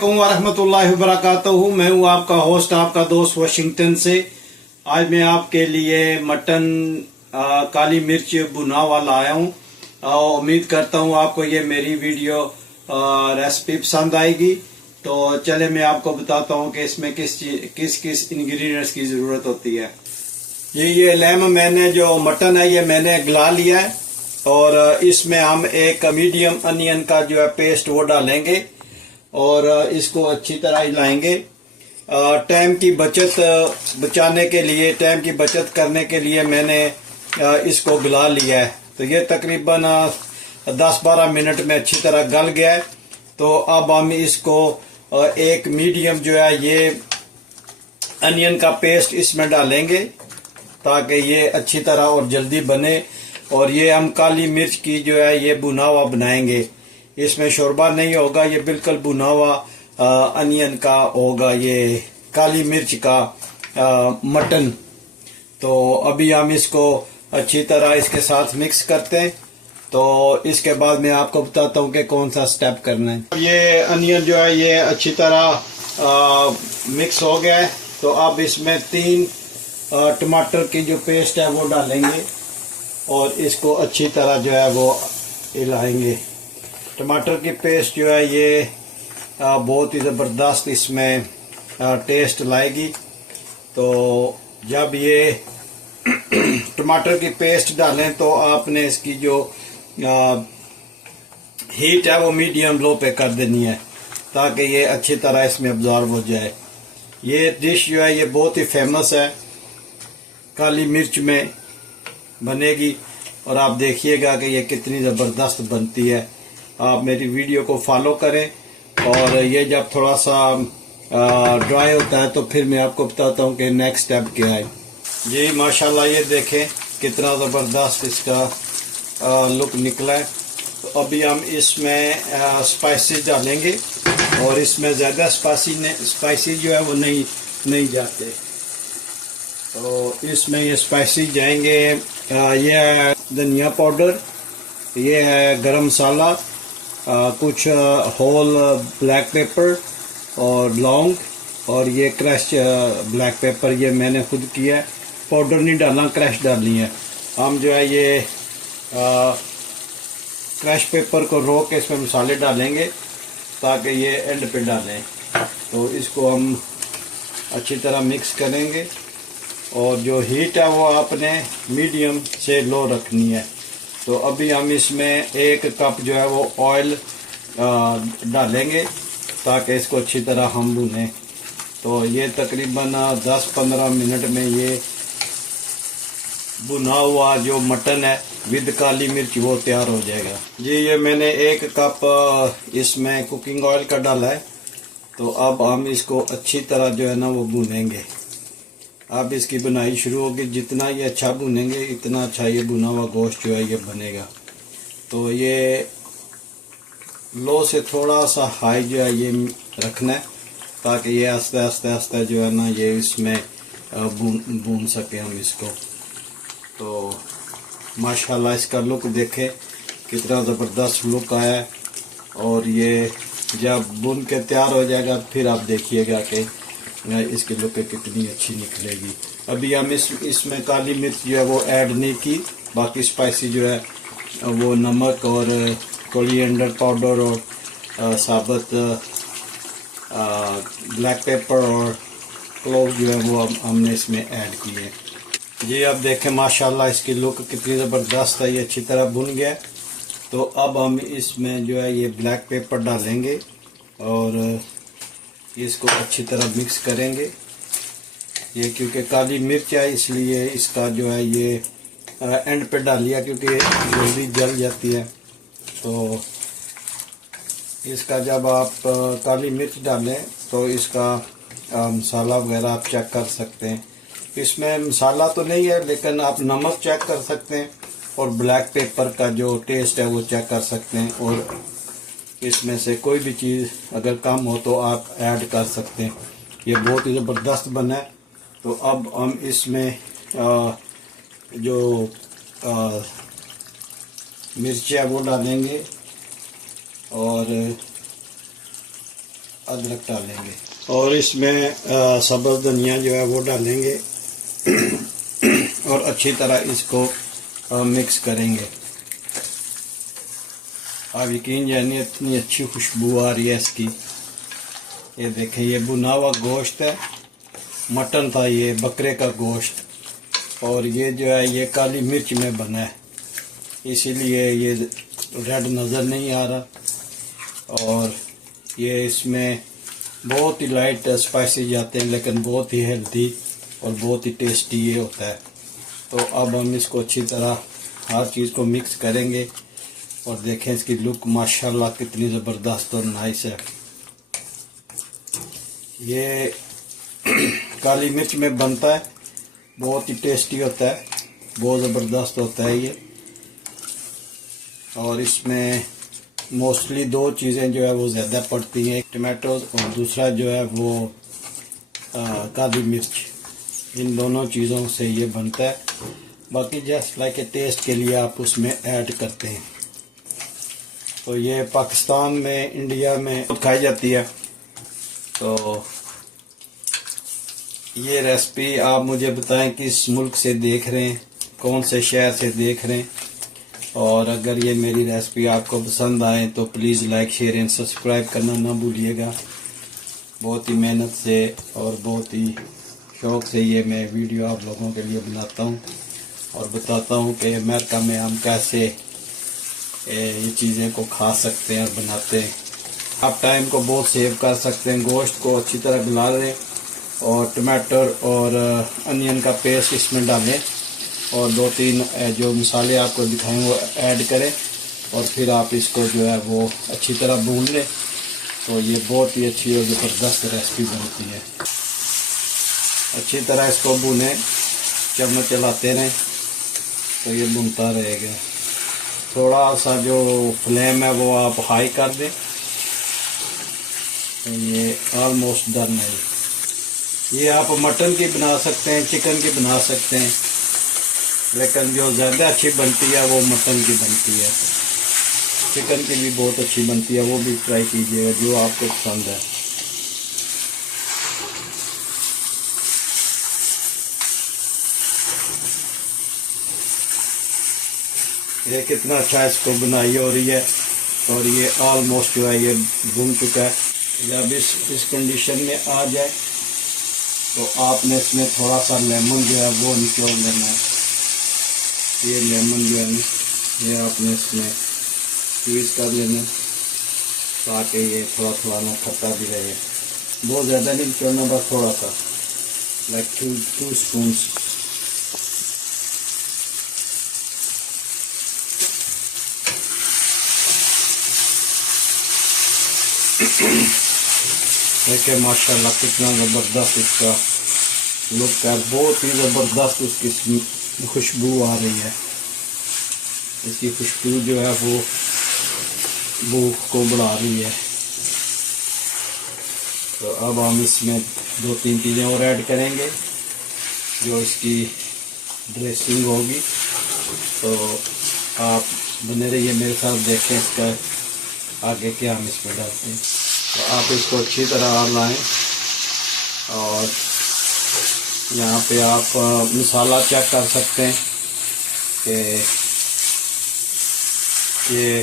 अस्सलामुअलैकुम वरहमतुल्लाहि वबरकातुहू। मैं हूँ आपका होस्ट, आपका दोस्त वाशिंगटन से। आज मैं आपके लिए मटन काली मिर्च भुना हुआ लाया हूँ। उम्मीद करता हूँ आपको ये मेरी वीडियो रेसिपी पसंद आएगी। तो चले मैं आपको बताता हूँ कि इसमें किस इंग्रेडिएंट्स की ज़रूरत होती है। ये लैम मैंने जो मटन है ये मैंने गला लिया है और इसमें हम एक मीडियम अनियन का जो है पेस्ट वो डालेंगे और इसको अच्छी तरह हिलाएंगे। टाइम की बचाने के लिए, टाइम की बचत करने के लिए मैंने इसको गला लिया है। तो ये तकरीबन 10-12 मिनट में अच्छी तरह गल गया है। तो अब हम इसको एक मीडियम जो है ये अनियन का पेस्ट इसमें डालेंगे ताकि ये अच्छी तरह और जल्दी बने। और ये हम काली मिर्च की जो है ये भुना हुआ बनाएंगे। इसमें शोरबा नहीं होगा, ये बिल्कुल भुना हुआ अनियन का होगा, ये काली मिर्च का मटन। तो अभी हम इसको अच्छी तरह इसके साथ मिक्स करते हैं। तो इसके बाद मैं आपको बताता हूँ कि कौन सा स्टेप करना है। ये अनियन जो है ये अच्छी तरह मिक्स हो गया है। तो अब इसमें 3 टमाटर की जो पेस्ट है वो डालेंगे और इसको अच्छी तरह जो है वो हिलाएंगे। टमाटर की पेस्ट जो है ये बहुत ही ज़बरदस्त इसमें टेस्ट लाएगी। तो जब ये टमाटर की पेस्ट डालें तो आपने इसकी जो हीट है वो मीडियम लो पे कर देनी है ताकि ये अच्छी तरह इसमें अब्जॉर्ब हो जाए। ये डिश जो है ये बहुत ही फेमस है, काली मिर्च में बनेगी और आप देखिएगा कि ये कितनी ज़बरदस्त बनती है। आप मेरी वीडियो को फॉलो करें और ये जब थोड़ा सा ड्राई होता है तो फिर मैं आपको बताता हूँ कि नेक्स्ट स्टेप क्या है। जी माशाल्लाह, ये देखें कितना ज़बरदस्त इसका लुक निकला है। तो अभी हम इसमें स्पाइसेस डालेंगे और इसमें ज़्यादा स्पाइसी जो है वो नहीं जाते। तो इसमें ये स्पाइसी जाएंगे। ये है धनिया पाउडर, ये है गरम मसाला, कुछ होल ब्लैक पेपर और लौंग, और ये क्रश ब्लैक पेपर ये मैंने खुद किया है। पाउडर नहीं डालना, क्रश डालनी है। हम जो है ये क्रश पेपर को रोक के इसमें मसाले डालेंगे ताकि ये एंड पे डालें। तो इसको हम अच्छी तरह मिक्स करेंगे और जो हीट है वो आपने मीडियम से लो रखनी है। तो अभी हम इसमें 1 कप जो है वो ऑयल डालेंगे ताकि इसको अच्छी तरह हम भूनें। तो ये तकरीबन 10-15 मिनट में ये भुना हुआ जो मटन है विद काली मिर्च वो तैयार हो जाएगा। जी ये मैंने 1 कप इसमें कुकिंग ऑयल का डाला है। तो अब हम इसको अच्छी तरह जो है ना वो भूनेंगे। अब इसकी बुनाई शुरू होगी। जितना ये अच्छा भुनेंगे इतना अच्छा ये भुना हुआ गोश्त जो है ये बनेगा। तो ये लो से थोड़ा सा हाई जो है ये रखना है ताकि ये आस्ते आस्ते जो है ना ये इसमें भून सके हम इसको। तो माशाल्लाह इसका लुक देखें कितना ज़बरदस्त लुक आया है। और ये जब भुन के तैयार हो जाएगा फिर आप देखिएगा कि इसकी लुक कितनी अच्छी निकलेगी। अभी हम इसमें काली मिर्च जो है वो ऐड नहीं की, बाकी स्पाइसी जो है वो नमक और कोरिएंडर पाउडर और साबुत ब्लैक पेपर और क्लोव जो है वो हमने इसमें ऐड किए। जी अब देखें माशाल्लाह इसकी लुक कितनी ज़बरदस्त है, ये अच्छी तरह भुन गया। तो अब हम इसमें जो है ये ब्लैक पेपर डालेंगे और इसको अच्छी तरह मिक्स करेंगे। ये क्योंकि काली मिर्च है इसलिए इसका जो है ये एंड पे डाल लिया क्योंकि जल्दी जल जाती है। तो इसका जब आप काली मिर्च डालें तो इसका मसाला वगैरह आप चेक कर सकते हैं। इसमें मसाला तो नहीं है लेकिन आप नमक चेक कर सकते हैं और ब्लैक पेपर का जो टेस्ट है वो चेक कर सकते हैं। और इसमें से कोई भी चीज़ अगर कम हो तो आप ऐड कर सकते हैं। ये बहुत ही ज़बरदस्त बना है। तो अब हम इसमें जो मिर्च है वो डालेंगे और अदरक डालेंगे और इसमें सब्ज़ धनिया जो है वो डालेंगे और अच्छी तरह इसको मिक्स करेंगे। आप यकीन जानिए इतनी अच्छी खुशबू आ रही है इसकी। ये देखें, ये भुना हुआ गोश्त है, मटन था ये, बकरे का गोश्त, और ये जो है ये काली मिर्च में बना है, इसीलिए ये रेड नज़र नहीं आ रहा। और ये इसमें बहुत ही लाइट स्पाइसी जाते हैं, लेकिन बहुत ही हेल्दी और बहुत ही टेस्टी ये होता है। तो अब हम इसको अच्छी तरह हर चीज़ को मिक्स करेंगे और देखें इसकी लुक माशाल्लाह कितनी ज़बरदस्त और नाइस है। ये काली मिर्च में बनता है, बहुत ही टेस्टी होता है, बहुत ज़बरदस्त होता है ये। और इसमें मोस्टली दो चीज़ें जो है वो ज़्यादा पड़ती हैं, एक टमाटोज और दूसरा जो है वो काली मिर्च। इन दोनों चीज़ों से ये बनता है। बाकी जस्ट लाइक ए टेस्ट के लिए आप उसमें ऐड करते हैं। तो ये पाकिस्तान में, इंडिया में खाई जाती है। तो ये रेसिपी आप मुझे बताएं किस मुल्क से देख रहे हैं, कौन से शहर से देख रहे हैं। और अगर ये मेरी रेसिपी आपको पसंद आए तो please like, share and subscribe करना ना भूलिएगा। बहुत ही मेहनत से और बहुत ही शौक़ से ये मैं वीडियो आप लोगों के लिए बनाता हूँ और बताता हूँ कि अमेरिका में हम कैसे ये चीज़ें को खा सकते हैं और बनाते हैं। आप टाइम को बहुत सेव कर सकते हैं। गोश्त को अच्छी तरह गला लें और टमाटर और अनियन का पेस्ट इसमें डालें और 2-3 जो मसाले आपको दिखाएं वो ऐड करें और फिर आप इसको जो है वो अच्छी तरह भून लें। तो ये बहुत ही अच्छी और ज़बरदस्त रेसिपी बनती है। अच्छी तरह इसको भूनें, चम्मच चलाते रहें तो ये भुनता रहेगा। थोड़ा सा जो फ्लेम है वो आप हाई कर दें। तो ये ऑलमोस्ट डन है। ये आप मटन की बना सकते हैं, चिकन की बना सकते हैं, लेकिन जो ज़्यादा अच्छी बनती है वो मटन की बनती है। चिकन की भी बहुत अच्छी बनती है, वो भी ट्राई कीजिएगा जो आपको पसंद है। ये कितना अच्छा इसको बुनाई हो रही है और ये ऑलमोस्ट जो है ये भून चुका है। जब इस कंडीशन में आ जाए तो आपने इसमें थोड़ा सा लेमन जो है वो निचोड़ लेना है। ये लेमन जो है ना, ये आपने इसमें स्क्वीज़ कर लेना ताकि ये थोड़ा थोड़ा ना खट्टा भी रहे। बहुत ज़्यादा नहीं निचोड़ना, बस थोड़ा सा, लाइक 2 स्पून्स। देखिए माशाल्लाह कितना ज़बरदस्त इसका लुक है, बहुत ही ज़बरदस्त उसकी खुशबू आ रही है। इसकी खुशबू जो है वो भूख को बढ़ा रही है। तो अब हम इसमें 2-3 चीज़ें और ऐड करेंगे जो इसकी ड्रेसिंग होगी। तो आप बने रहिए मेरे साथ, देखें इसका आगे क्या हम इसमें डालते हैं। तो आप इसको अच्छी तरह लाएं और यहाँ पे आप मसाला चेक कर सकते हैं कि ये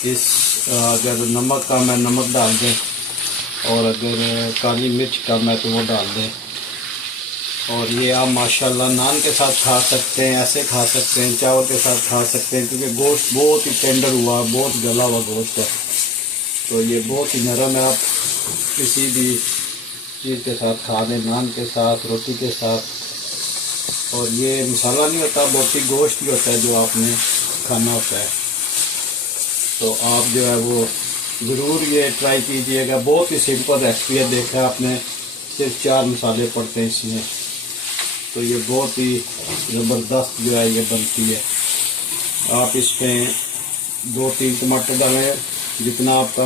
अगर नमक कम है नमक डाल दें और अगर काली मिर्च कम है तो वो डाल दें। और ये आप माशाल्लाह नान के साथ खा सकते हैं, ऐसे खा सकते हैं, चावल के साथ खा सकते हैं, क्योंकि गोश्त बहुत ही टेंडर हुआ, बहुत गला हुआ गोश्त है। तो ये बहुत ही नरम है। आप किसी भी चीज़ के साथ खा लें, नान के साथ, रोटी के साथ। और ये मसाला नहीं होता, बहुत ही गोश्त भी होता है जो आपने खाना होता है। तो आप जो है वो ज़रूर ये ट्राई कीजिएगा। बहुत ही सिंपल रेसिपी है, देखा आपने, सिर्फ 4 मसाले पड़ते हैं इसमें। तो ये बहुत ही ज़बरदस्त जो है ये बनती है। आप इसमें 2-3 टमाटर डालें, जितना आपका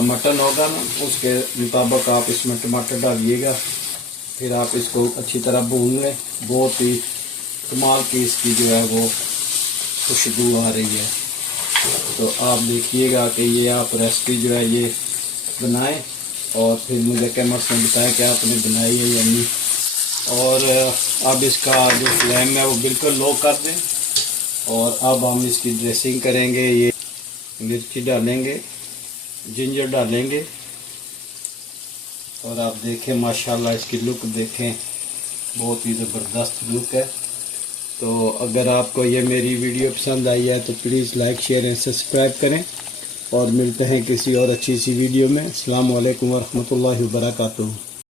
मटन होगा ना उसके मुताबिक आप इसमें टमाटर डालिएगा। फिर आप इसको अच्छी तरह भून लें। बहुत ही कमाल की इसकी जो है वो खुशबू आ रही है। तो आप देखिएगा कि ये आप रेसिपी जो है ये बनाएं और फिर मुझे कमेंट्स में बताएं कि आपने बनाई है या नहीं। और अब इसका जो फ्लेम है वो बिल्कुल लो कर दें और अब हम इसकी ड्रेसिंग करेंगे। ये मिर्ची डालेंगे, जिंजर डालेंगे और आप देखें माशाल्लाह इसकी लुक देखें, बहुत ही ज़बरदस्त लुक है। तो अगर आपको ये मेरी वीडियो पसंद आई है तो please like share and subscribe करें और मिलते हैं किसी और अच्छी सी वीडियो में। अस्सलाम वालेकुम वरहमतुल्लाहि वबरकातुहू।